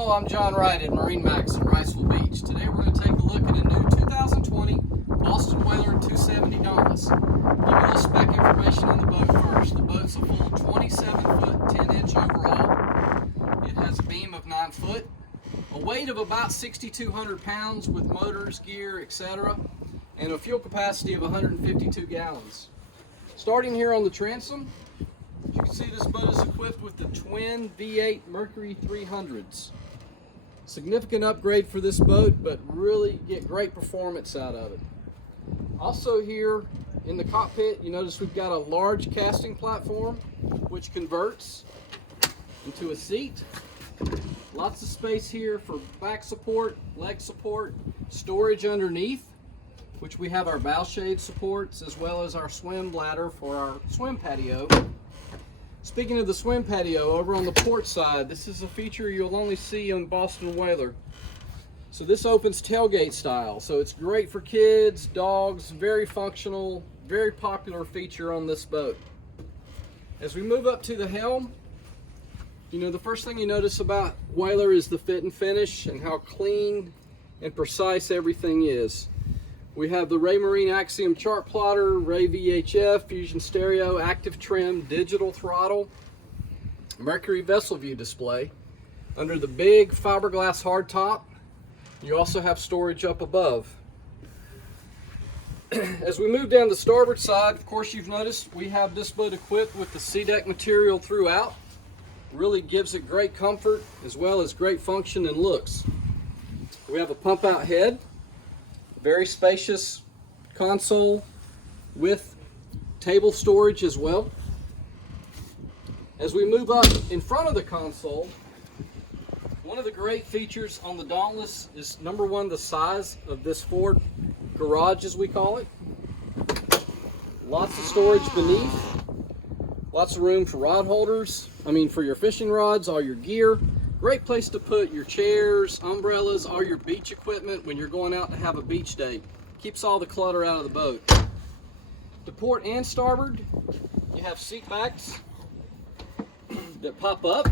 Hello, I'm John Wright at MarineMax in Wrightsville Beach. Today we're going to take a look at a new 2020 Boston Whaler 270 Dauntless. Give you a little spec information on the boat first. The boat's a full 27-foot, 10-inch overall. It has a beam of 9 foot, a weight of about 6,200 pounds with motors, gear, etc., and a fuel capacity of 152 gallons. Starting here on the transom, as you can see, this boat is equipped with the twin V8 Mercury 300s. Significant upgrade for this boat, but really get great performance out of it. Also here in the cockpit, you notice we've got a large casting platform which converts into a seat. Lots of space here for back support, leg support, storage underneath, which we have our bow shade supports, as well as our swim bladder for our swim patio. Speaking of the swim patio, over on the port side, this is a feature you'll only see on Boston Whaler. So this opens tailgate style, so it's great for kids, dogs, very functional, very popular feature on this boat. As we move up to the helm, you know, the first thing you notice about Whaler is the fit and finish and how clean and precise everything is. We have the Raymarine Axiom chart plotter, Ray VHF, Fusion stereo, active trim, digital throttle, Mercury vessel view display. Under the big fiberglass hardtop, you also have storage up above. As we move down the starboard side, of course you've noticed we have this boat equipped with the SeaDek material throughout. Really gives it great comfort as well as great function and looks. We have a pump out head. Very spacious console with table storage as well. As we move up in front of the console, one of the great features on the Dauntless is number one, the size of this forward garage, as we call it. Lots of storage beneath, lots of room for rod holders, for your fishing rods, all your gear. Great place to put your chairs, umbrellas, all your beach equipment when you're going out to have a beach day. Keeps all the clutter out of the boat. To port and starboard, you have seat backs that pop up.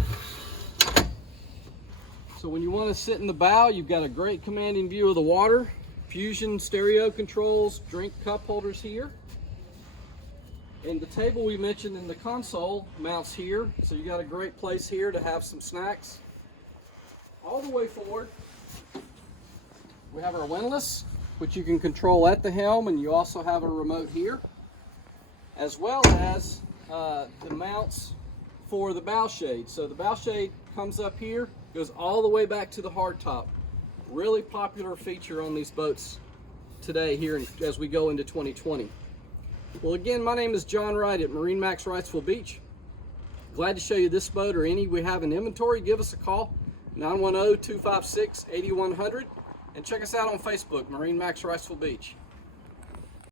So when you want to sit in the bow, you've got a great commanding view of the water. Fusion stereo controls, drink cup holders here. And the table we mentioned in the console mounts here, so you got a great place here to have some snacks. All the way forward, we have our windlass, which you can control at the helm, and you also have a remote here, as well as the mounts for the bow shade. So the bow shade comes up here, goes all the way back to the hardtop. Really popular feature on these boats today here as we go into 2020. Well, again, my name is John Wright at MarineMax Wrightsville Beach. Glad to show you this boat or any we have in inventory. Give us a call, 910-256-8100, and check us out on Facebook, MarineMax Wrightsville Beach.